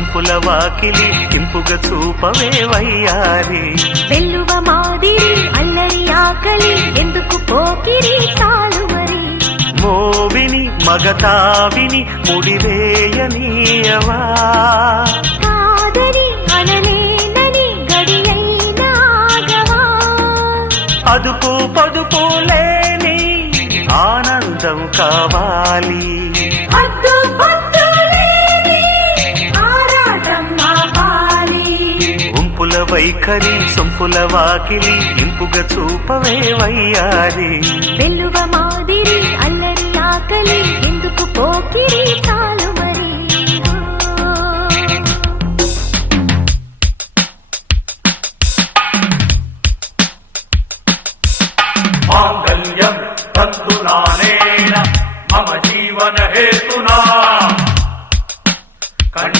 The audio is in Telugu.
సొంపుల వాకిలి ఇంపుగా చూపవే వయ్యారి వెల్లువ మాదిరి అల్లరి ఆకలి ఎందుకు పోకిరి చాలు మరి మోవిని మగతావిని ముడివేయనీయవా కాదని అనలేనని గడియైనాగవా అదుపు పదుపు లేని ఆనందం కావాలి హద్దు పద్దు లేని ఆరాటం ఆపాలి ఉంపుల వైఖరి సొంపుల వాకిలి ఇంపుగా చూపవే వయ్యారి వెల్లువ మాదిరి అల్లరి ఆకలి ఎందుకు పోకిరి చాలు